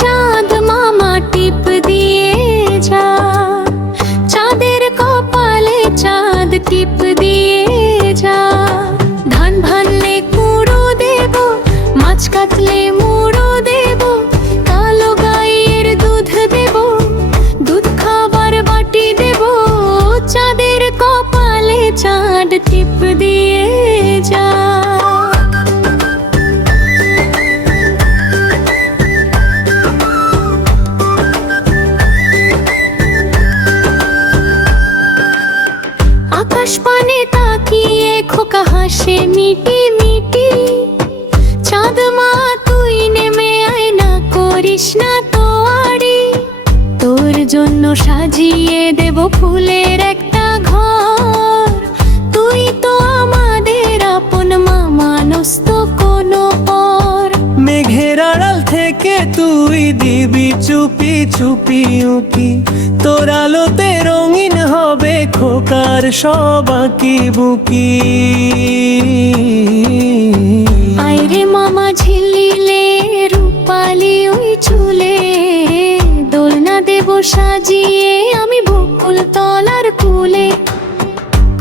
চাঁদ মামা টিপ দিয়ে যা, চাঁদের কপালে চাঁদ টিপ দিয়ে যা। ধান ভানলে কুড়ো দেব, মাছ কাটলে মুড়ো দেব, কালো গাইয়ের দুধ দেব, দুধ খাবার বাটি দেব। চাঁদের কপালে চাঁদ টিপ দিয়ে যা। আকাশ পানে তাকিয়ে খোকা হাসে মিটি মিটি। চাঁদ মা তুই নেমে আয় না, করিস না তোয়ারি। তোর জন্য সাজিয়ে দেব ফুলের একটা ঘর। তুই তো আমাদের আপন মামা, নস তো কোনো পর। মেঘের আড়াল থেকে তুই দিবি চুপি চুপি উকি। তোর আলোতে রঙিন হবে খোকার সব আঁকি বুকি। আইরে মামা ঝিলিলে রূপালি ওই চুলে, দোলনা দেব সাজিয়ে আমি বকুল তলার কুলে।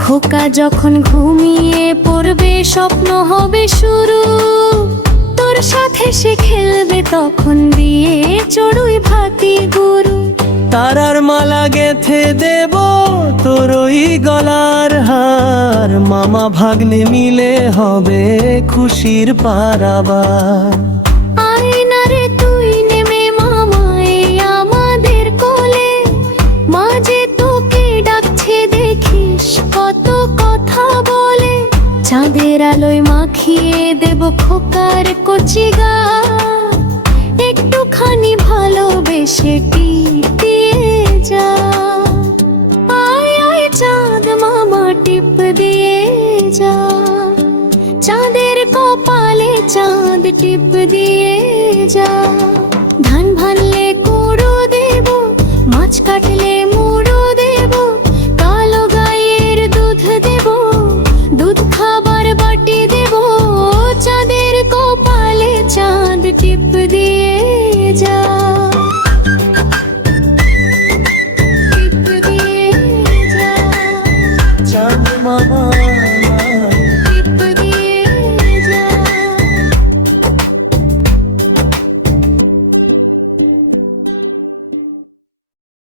খোকা যখন ঘুমিয়ে পড়বে স্বপ্ন হবে শুরু। তোর সাথে সে খেলবে তখন দিয়ে চড়ুই ভাতি গুরু। তারার মালা গেথে দেব তোর ওই গলার হার। মামা ভাগ্নে মিলে হবে খুশির পারাবার। আয়নারে তুই নেমে মামা এই আমাদের কোলে। মাঝে তোকে ডাকছে দেখিস কত কথা বলে। চাঁদের আলোয় মাখিয়ে দেব খোকার কচি গা। একটুখানি ভালোবেসে টিপ দিয়ে যা। আয় আয় চাঁদ মামা টিপ দিয়ে যা। চাঁদের কপালে চাঁদ টিপ দিয়ে যা। ধান ভানলে কুড়ো দেব, মাছ কাটলে